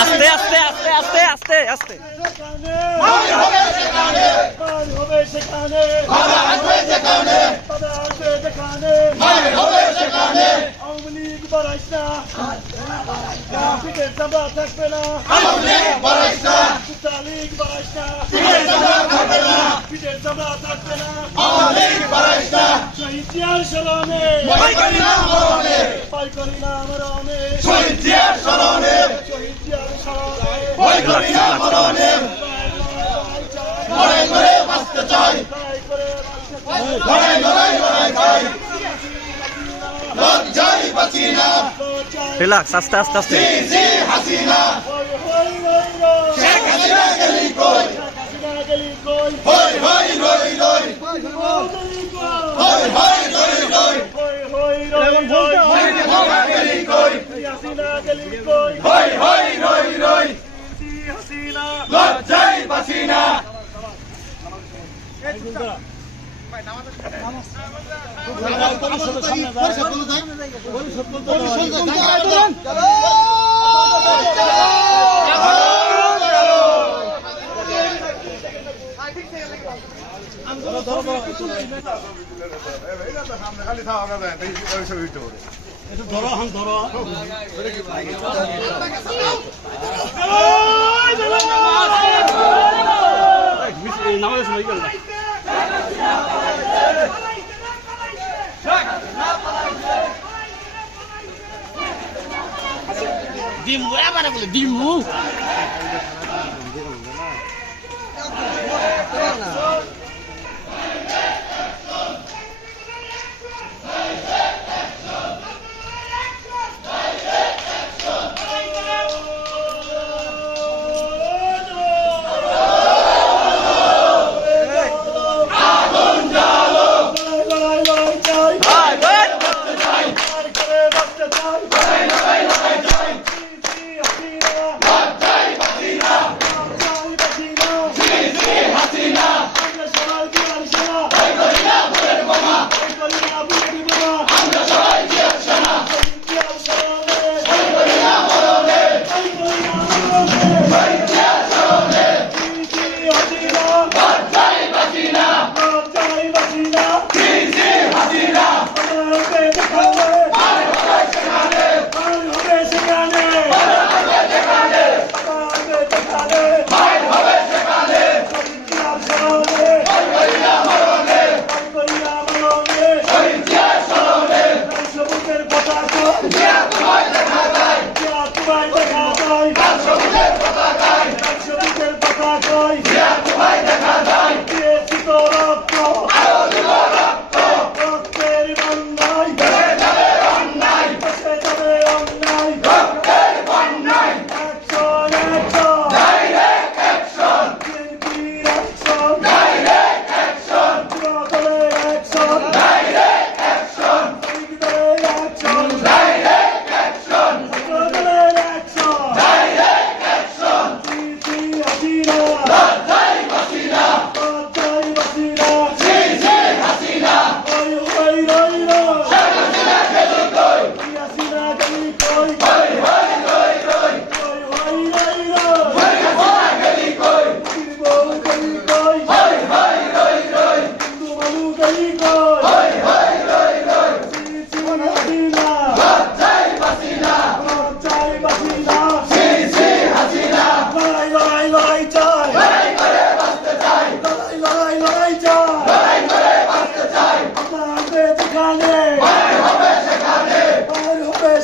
আস্তে আস্তে আস্তে আস্তে আস্তে আস্তে আওয়ামী লীগ বাড়াইস না, পিঠের চামড়া থাকবে না, লীগ বাড়াইস না, পিঠের চামড়া থাকবে না, শহীদ জিয়ার স্মরণে পাই করি না মরণে, শহীদ জিয়ার স্মরণে পাই করি না মরণে, লড়াই করে বাঁচতে চাই, লড়াই লড়াই লড়াই চাই, লজ্জায় বাঁচি না, রিল্যাক্স আস্তে আস্তে আস্তে হাসিনা, শেখ হাসিনা গেলি কই, হই হই রই রই, হই হই রই রই, গেলি কই, হই হই রই রই, লজ্জায় বাঁচি না। ডিমু এবারে বলে ডিমু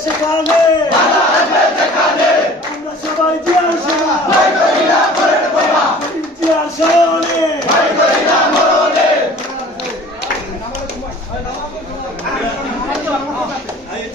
সেখানে